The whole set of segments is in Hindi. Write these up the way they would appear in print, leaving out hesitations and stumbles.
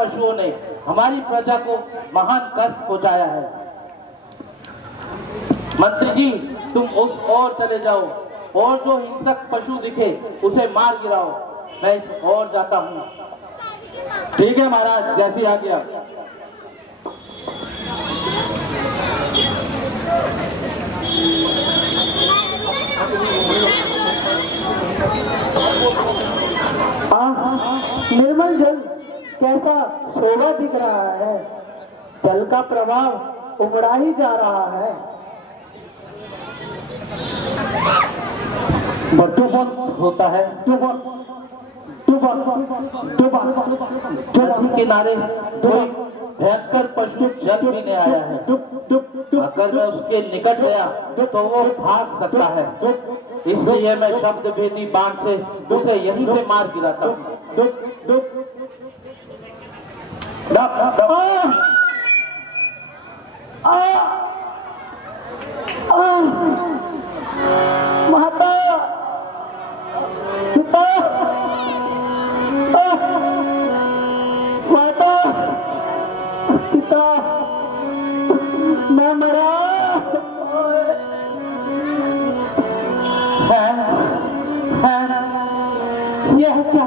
पशुओं ने हमारी प्रजा को महान कष्ट पहुंचाया है। मंत्री जी, तुम उस ओर चले जाओ और जो हिंसक पशु दिखे उसे मार गिराओ। मैं इस ओर जाता हूँ। ठीक है महाराज, जैसी आज्ञा। निर्मल जल कैसा शोभा दिख रहा है। जल का प्रभाव उमड़ा ही जा रहा है। बटुबक होता है। नदी किनारे कोई भयंकर पशु जल पीने आया है। अगर मैं उसके निकट गया तो वो भाग सकता है, इसलिए मैं शब्द भेदी बाण से उसे यहीं से मार गिराता हूँ। माता, पिता, माता, पिता, मैं मरा। यह क्या?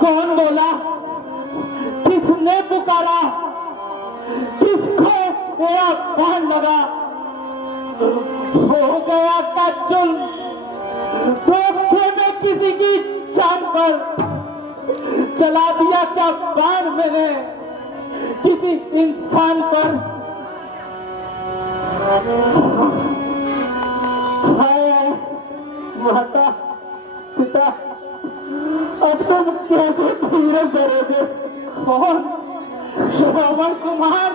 कौन बोला? किसने पुकारा? किसको मेरा बाण लगा? हो गया काचुल। धोखे में किसी की जान पर चला दिया क्या बाण मैंने किसी इंसान पर? हाय माता, पिता, अब तुम कैसे धीरज धरोगे? कौन? श्रवण कुमार,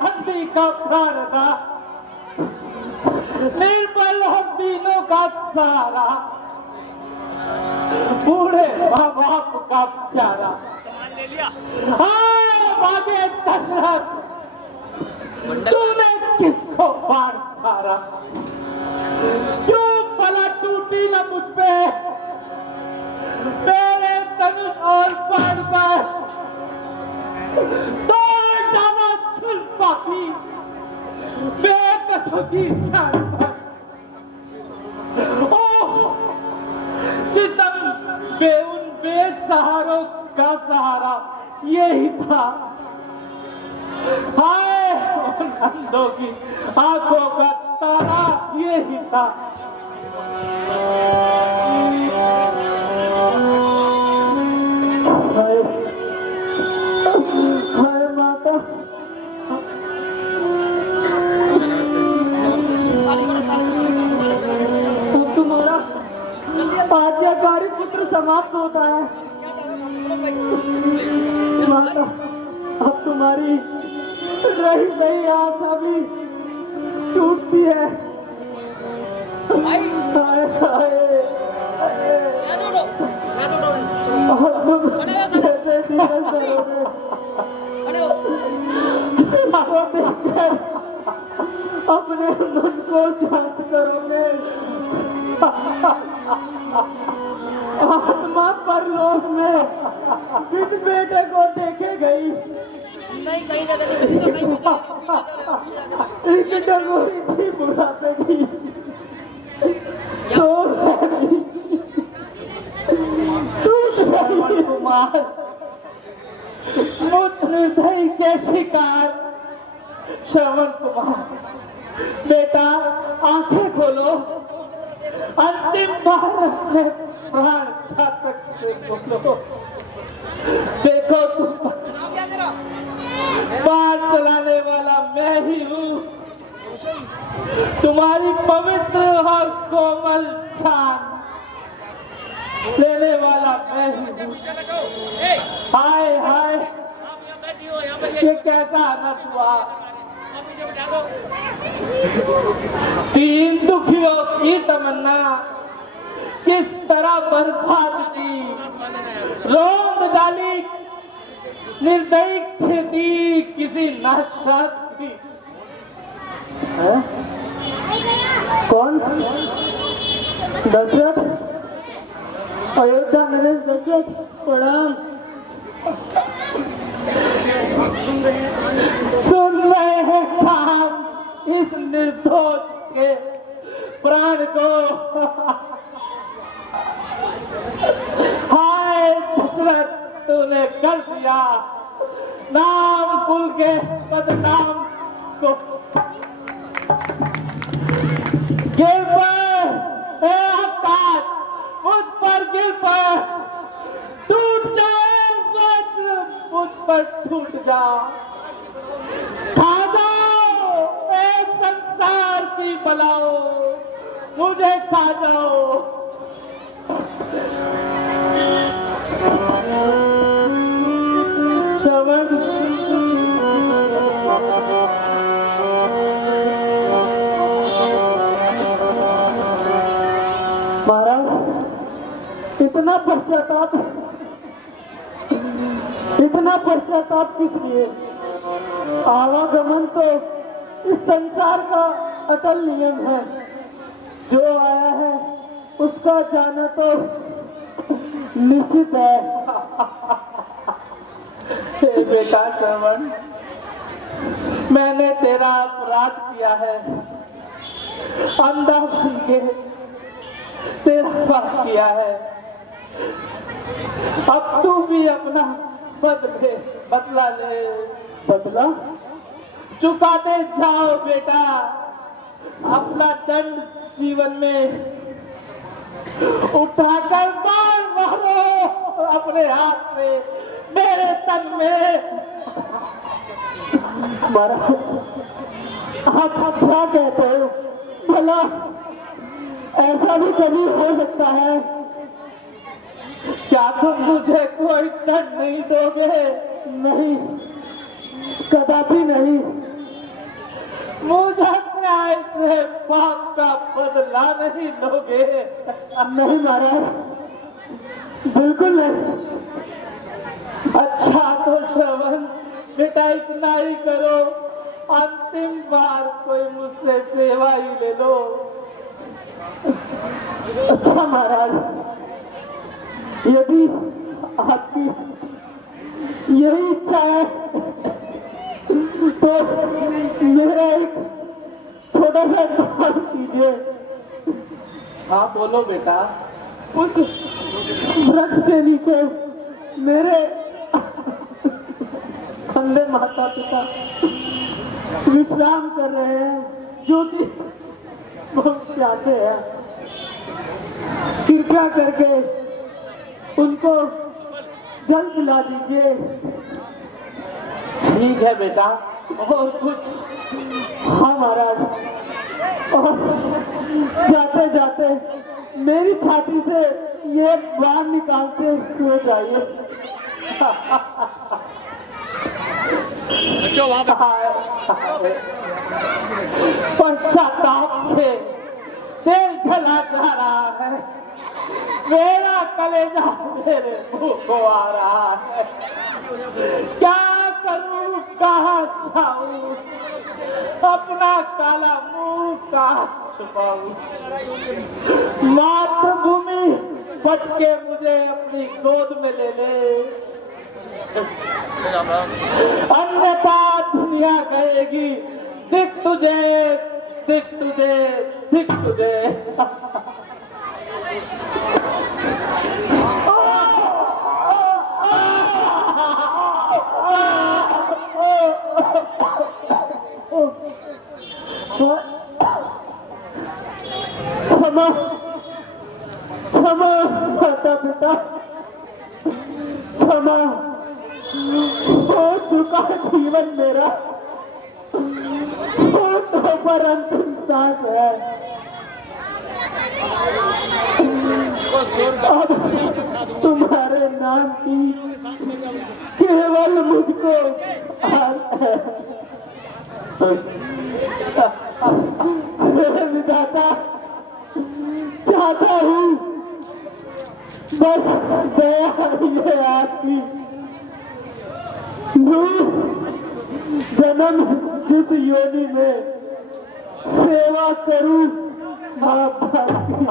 अंधी का प्राण था, निर्बल हम तीनों का सहारा, बूढ़े माँ बाप का प्यारा। भागे दशरथ, तूने किसको बाण मारा? क्यों भला टूटी न मुझ पे मेरे धनुष और बाण पर? तोड़ डाला छुल पापी बेकसों की जान पर। सितम बेउन बेसहारों का सहारा यही था। हाय उन अंधों की आंखों का तारा यही था। हाय माता, तुम्हारा आज्ञाकारी पुत्र समाप्त होता है। माता, अब तुम्हारी रही सही आशा भी टूटती है। हाय हाय हाय, कैसे धीरज धरोगे? अपने मन को शांत करोगे? आत्मा परलोक में किस बेटे को देखे गई? नहीं, कहीं ना एक डगोरी थी बुढ़ापे की, सो रही, टूट रही। कुमार, मुझ निर्दयी के शिकार। श्रवण कुमार, बेटा आंखें खोलो, अंतिम बार अपने प्राण घातक से बोलो। देखो तुम, बाण चलाने वाला मैं ही हूँ, तुम्हारी पवित्र और कोमल जान लेने वाला मैं ही हूँ। हाय हाय, ये कैसा अनर्थ हुआ? तीन दुखियों की तमन्ना किस तरह बर्बाद की, रोंद डाली निर्दयी खेती किसी नाशाद की। कौन? दशरथ, अयोध्या नरेश दशरथ, प्रणाम। सुन रहे हैं काम इस निर्दोष के प्राण को। हाय दशरथ, तूने कर दिया नाम कुल के बदनाम को। गिर पर आकाश, मुझ पर गिर पर, टूट जाए वज्र मुझ पर टूट जा। खा जाओ ए संसार की बलाओ, मुझे खा जाओ। श्रवण, महाराज इतना पश्चाताप किस लिए? आवागमन तो इस संसार का अटल नियम है। जो आया है उसका जाना तो निश्चित है। हे बेटा श्रवण, मैंने तेरा अपराध किया है, अंधा बन के तेरा पाप किया है। अब तू भी अपना बदला ले। बदला चुकाते जाओ बेटा, अपना दंड जीवन में उठाकर मारो अपने हाथ से मेरे तन में। आप क्या कहते हो? भला ऐसा भी कभी हो सकता है? क्या तुम मुझे कोई दंड नहीं दोगे? नहीं, कदापि नहीं। मुझे न्याय से पाप का बदला नहीं लोगे? नहीं महाराज, बिल्कुल नहीं। अच्छा तो श्रवण बेटा, इतना ही करो, अंतिम बार कोई मुझसे सेवा ही ले लो। अच्छा महाराज, यदि आपकी यही इच्छा है तो मेरा एक छोटा सा काम कीजिए। हाँ बोलो बेटा। उस वृक्ष के नीचे मेरे अंधे माता पिता विश्राम कर रहे हैं, जो कि बहुत प्यासे हैं। कृपया करके उनको जल पिला दीजिए। ठीक है बेटा। और कुछ? हाँ महाराज, और जाते जाते मेरी छाती से ये बाण निकालते हुए जाइए। पश्चाताप से तेल जला जा रहा है, मेरा कलेजा मेरे मुंह को आ रहा है। क्या करूं, कहाँ जाऊं, अपना काला मुंह कहाँ छुपाऊं? मातृभूमि पट के मुझे अपनी गोद में ले ले, अन्यथा दुनिया कहेगी दिख तुझे, दिख तुझे, दिख तुझे। क्षमा क्षमा माता पिता, क्षमा। हो चुका जीवन मेरा, होठों पर अंतिम सांस है। अब तुम्हारे नाम की केवल मुझको है। विधाता, चाहता हूँ बस दया ये आपकी। जन्म जिस योनि में सेवा करूं माँ बाप की।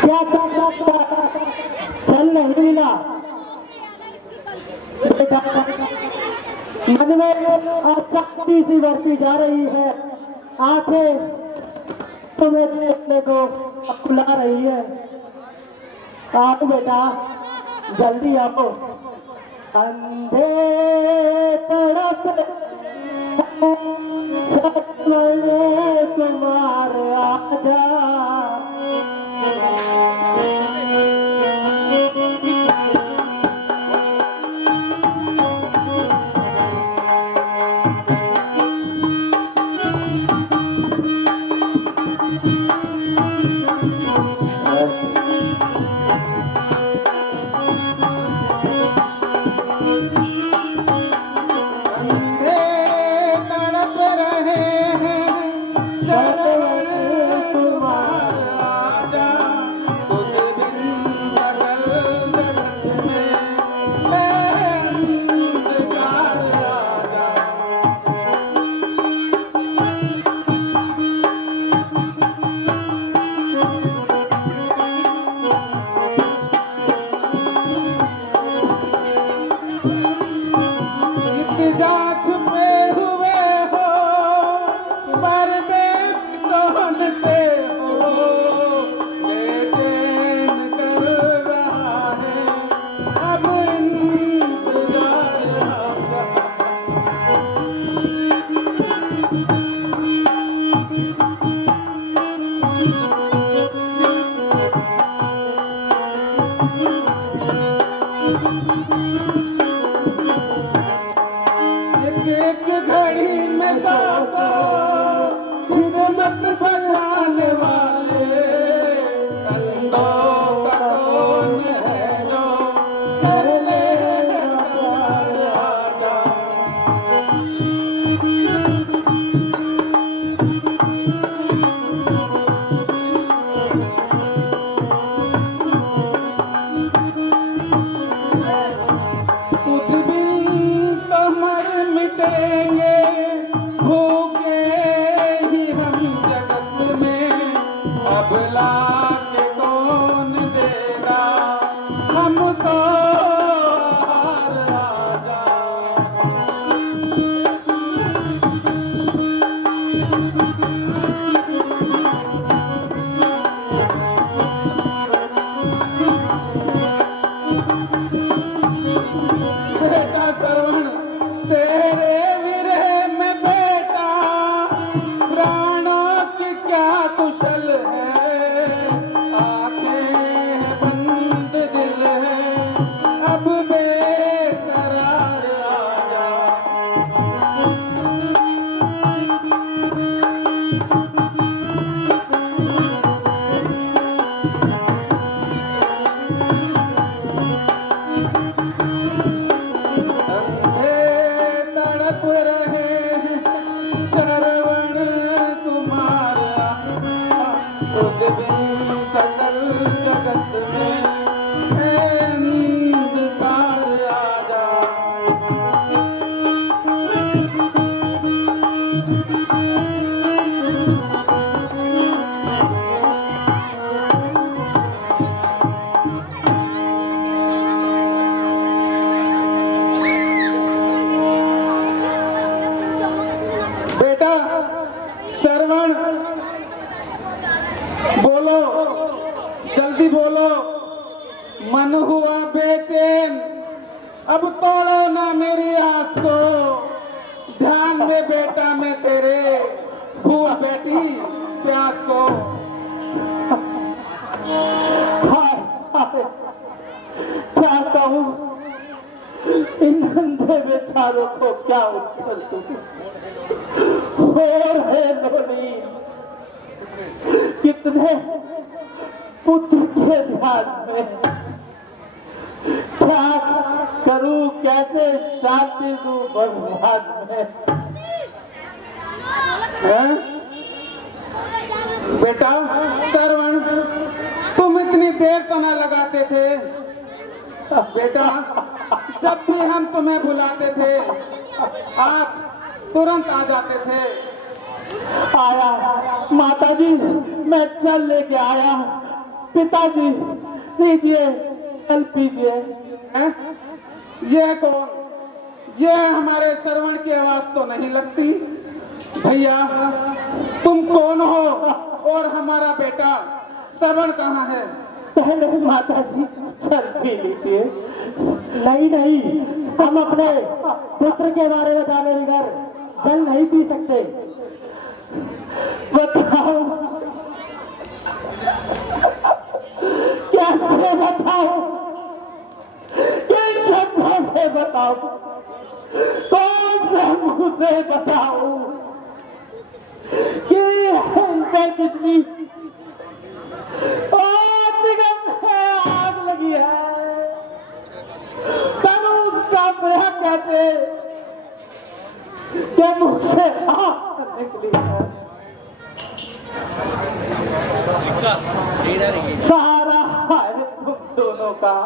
क्या चल नहीं मिला बेटा, मन में आसक्ति सी बढ़ती जा रही है, आंखें तुम्हें देखने को खुला रही है। आओ बेटा, जल्दी आओ। अंधे तड़प सपने तुम्हारे आजा, श्रवण बोलो, जल्दी बोलो। मन हुआ बेचैन, अब तोड़ो ना मेरी आस को। ध्यान में बेटा मैं तेरे, भूल बैठी प्यास को। क्या कहूँ इन अंधे बेचारों को, क्या उत्तर दूँ। और है लोली, कितने पुत्र के ध्यान में, क्या करूं, कैसे शांति दूं भगवान में। बेटा श्रवण, तुम इतनी देर तो न लगाते थे बेटा। जब भी हम तुम्हें बुलाते थे आप तुरंत आ जाते थे। आया माताजी, मैं चल लेके आया, पिताजी लीजिए, जल पीजिए। हैं? ये कौन? ये हमारे श्रवण की आवाज तो नहीं लगती। भैया तुम कौन हो और हमारा बेटा श्रवण कहाँ है? पहले माता जी जल पी लीजिए। नहीं नहीं, हम अपने पुत्र के बारे में जाने बगैर जल नहीं पी सकते। बताओ, कैसे बताओ, किन शब्दों से बताओ, कौन से मुंह से बताओ कि इनपर बिजली आग लगी है। तनुष का ब्याह कैसे के मुख से आग निकली है। सहारा है तुम दोनों का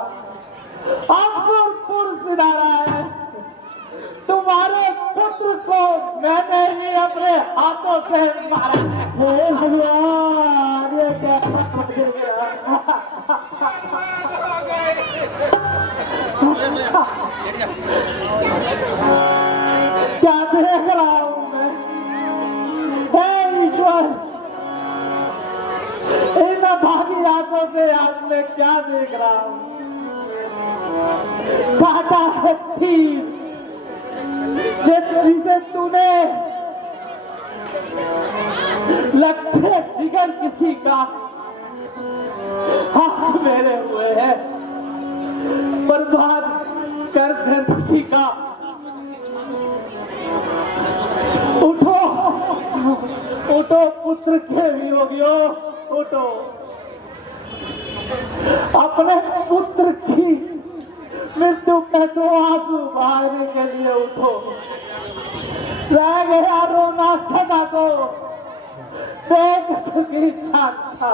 अफसरपुर सितारा है। तुम्हारे पुत्र को मैंने ही अपने हाथों से मारा है। हे भगवान, ये क्या गिर गया। क्या देख रहा हूं मैं? हे ईश्वर, इन भागी आंखों से आज मैं क्या देख रहा हूं? काटा है तीर जिसे तूने लगते जिगर किसी का हाथ मेरे हुए हैं, बर्बाद कर दे किसी का। उठो उठो पुत्र के वियोगियों, उठो। अपने पुत्र की मृत्यु में तो आंसू बहाने के लिए उठो। रह गया रोना सदा को देख की इच्छा था।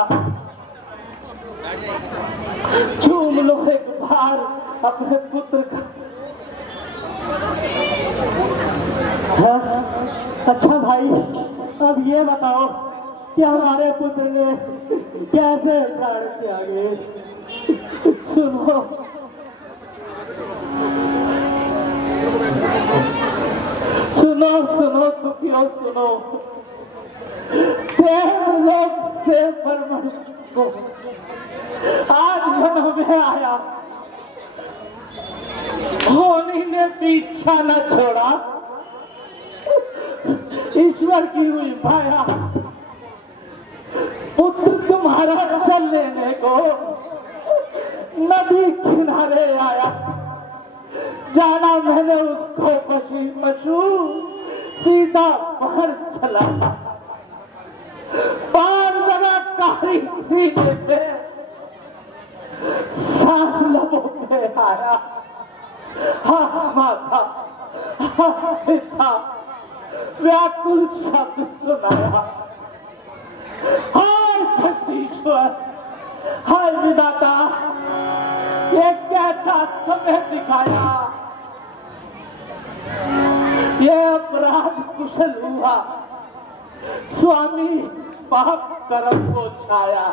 चूम लो एक बार अपने पुत्र का। हाँ? अच्छा भाई, अब ये बताओ कि हमारे पुत्र ने कैसे प्राण त्यागे। सुनो, सुनो सुनो दुखियों, सुनो। देवलोक से ब्रह्मण को आज मनों में आया, होनी ने पीछा न छोड़ा। ईश्वर की हुई माया, पुत्र तुम्हारा चल लेने को नदी किनारे आया। जाना मैंने उसको पशु सीधा बाहर चला। पार लगा कारी सीने पे, सांस लबों पे आया। हाँ माता, हाँ पिता, व्याकुल शब्द सुनाया। हाय जगदीश्वर, हाय विधाता, ये कैसा समय दिखाया। ये अपराध कुशल हुआ, स्वामी पाप कर्म को छाया।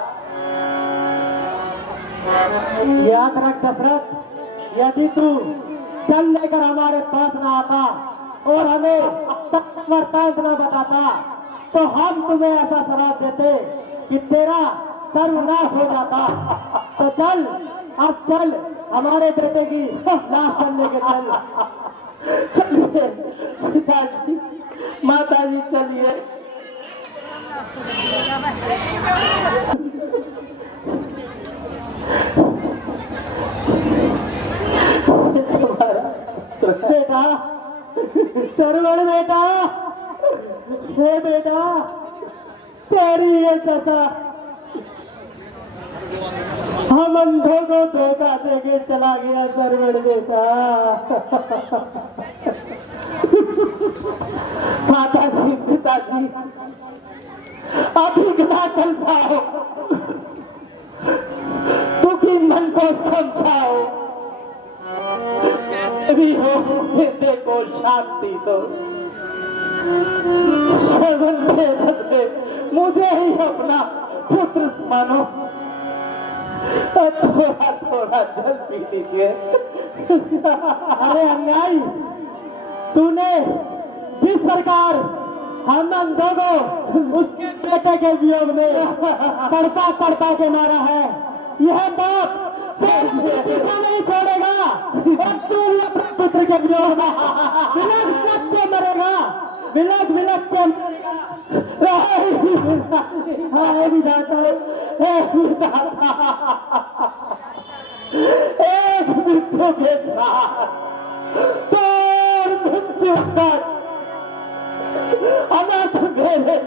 याद रख दशरथ, यदि तू चल लेकर हमारे पास न आता और हमें सत्य वृत्तांत न बताता, तो हम तुम्हें ऐसा श्राप देते कि तेरा सर्वनाश हो जाता। तो चल, अब चल, हमारे बेटे की लाश बनने के चल। चलिए पिताजी, माताजी, चलिए। बेटा, सरवण बेटा, हे बेटा, तेरी ये दशा हम अंधों को धोखा देके चला गया सरवण बेटा। माताजी, पिताजी, अभिज्ञता चल जाओ, दुखी मन को समझाओ। कैसे भी हो हृदय को शांति दो। श्रवण के बदले मुझे ही अपना पुत्र मानो। थोड़ा थोड़ा जल पी लीजिए। अरे अन्यायी, तूने जिस प्रकार हम दोनों उसके बेटे के वियोग में तड़पा तड़पा के मारा है, यह बाप तेरे पीछे नहीं छोड़ेगा और तू भी अपने पुत्र के वियोग में विलक विलक के मरेगा, विलक विलक के हे विधाता, हे विधाता, एक मृत्यु के साथ तोर मृत्यु तक अनाथ मेरे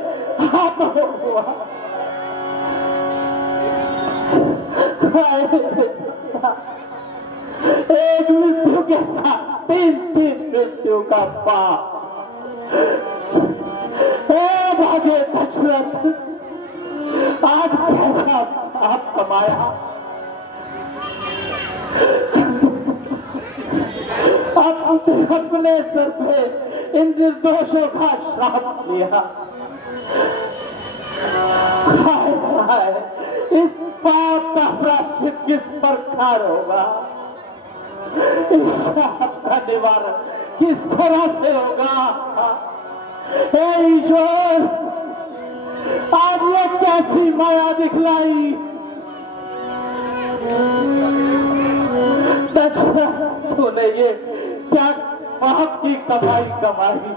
हाथों हुआ। एक मृत्यु के साथ तीन तीन मृत्यु का पाप। हे भाग्य दशरथ, आज कैसा पाप कमाया, अपने सर पे इन निर्दोषों का श्राप लिया। हाय हाय, इस पाप का प्रायश्चित किस प्रकार होगा, इस श्राप का निवारण किस तरह से होगा। हे ईश्वर, आज ये कैसी माया दिखलाई। तूने ये क्या पाप की कमाई कमाई।